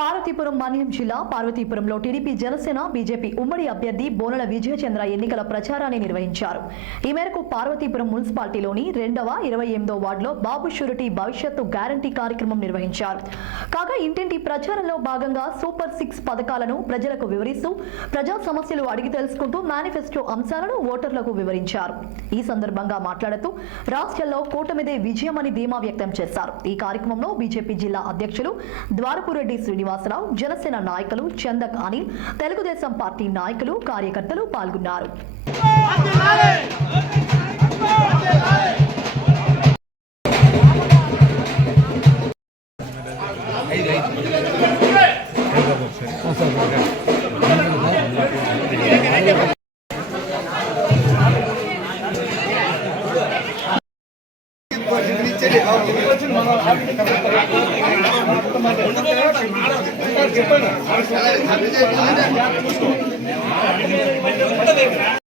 పార్వతీపురం మన్యం జిల్లా పార్వతీపురంలో TDP Janasena BJP ఉమ్మడి అభ్యర్థి బోనల విజయచంద్ర ఎన్నికల ప్రచారాన్ని నిర్వహించారు. ఈ మేరకు పార్వతీపురం మున్సిపాలిటీలోని 2వ 28వ వార్డులో బాబు షూరిటీ భవిష్యత్తు గ్యారంటీ కార్యక్రమం నిర్వహించారు. కాగా ఇంటింటి ప్రచారంలో భాగంగా సూపర్ 6 పథకాలను ప్రజలకు వివరిస్తూ ప్రజా సమస్యలు అడిగి తెలుసుకుంటూ మేనిఫెస్టో అంశాలను ఓటర్లకు వివరించారు. ఈ సందర్భంగా మాట్లాడుతూ రాష్ట్రంలో కూటమిదే విజయమని ధీమా వ్యక్తం చేశారు. ఈ కార్యక్రమంలో బీజేపీ జిల్లా అధ్యక్షులు ద్వారపురెడ్డి శ్రీనివాసరావు, జనసేన నాయకులు చందక్ అనిల్, తెలుగుదేశం పార్టీ నాయకులు, కార్యకర్తలు పాల్గొన్నారు.